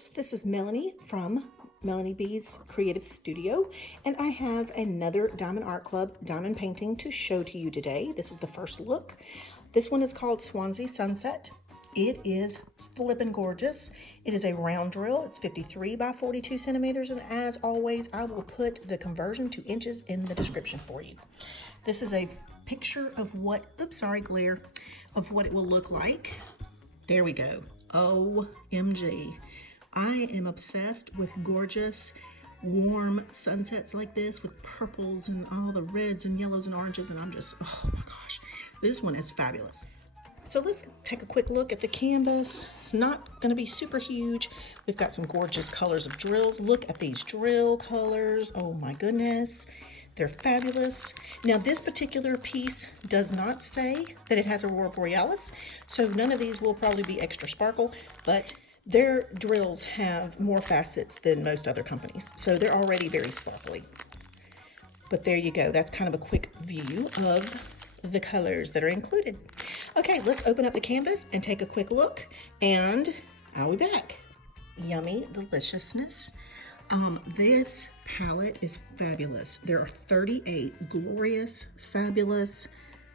gorgeous. This is Melanie from Melanie B's Creative Studio, and I have another Diamond Art Club diamond painting to show to you today. This is the first look. This one is called Swansea Sunset. It is flippin' gorgeous. It is a round drill. It's 53 by 42 centimeters, and as always, I will put the conversion to inches in the description for you. This is a picture of what, oops, sorry, glare, of what it will look like. There we go. OMG. I am obsessed with gorgeous, warm sunsets like this with purples and all the reds and yellows and oranges, and I'm just, oh my gosh, this one is fabulous. So let's take a quick look at the canvas. It's not going to be super huge. We've got some gorgeous colors of drills. Look at these drill colors. Oh my goodness. They're fabulous. Now this particular piece does not say that it has aurora borealis, so none of these will probably be extra sparkle, but their drills have more facets than most other companies, so they're already very sparkly. But there you go. That's kind of a quick view of the colors that are included. Okay, let's open up the canvas and take a quick look, and I'll be back. Yummy deliciousness. This palette is fabulous. There are 38 glorious, fabulous,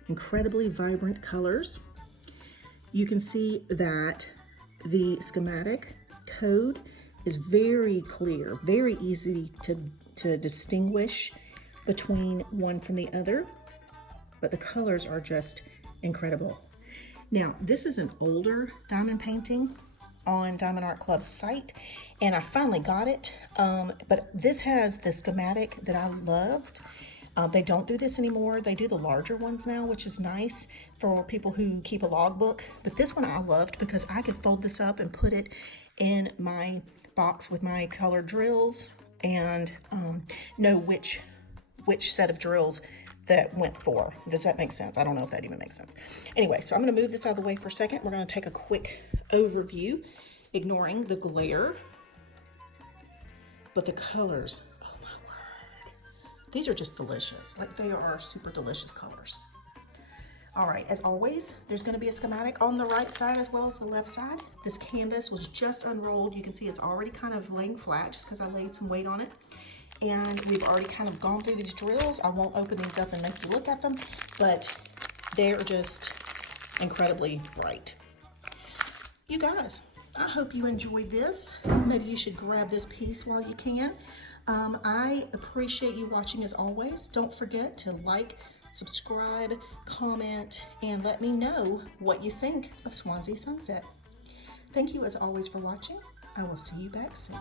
incredibly vibrant colors. You can see that the schematic code is very clear, very easy to distinguish between one from the other, but the colors are just incredible. Now, this is an older diamond painting on Diamond Art Club's site, and I finally got it, but this has the schematic that I loved. They don't do this anymore. They do the larger ones now, which is nice for people who keep a logbook, but this one I loved because I could fold this up and put it in my box with my colored drills and know which set of drills that went for. Does that make sense? I don't know if that even makes sense. Anyway, so I'm going to move this out of the way for a second. We're going to take a quick overview, ignoring the glare. But the colors, oh my word. These are just delicious. Like, they are super delicious colors. All right, as always, there's going to be a schematic on the right side as well as the left side. This canvas was just unrolled. You can see it's already kind of laying flat just because I laid some weight on it. And we've already kind of gone through these drills. I won't open these up and make you look at them, but they're just incredibly bright. You guys, I hope you enjoyed this. Maybe you should grab this piece while you can. I appreciate you watching as always. Don't forget to like, subscribe, comment, and let me know what you think of Swansea Sunset. Thank you as always for watching. I will see you back soon.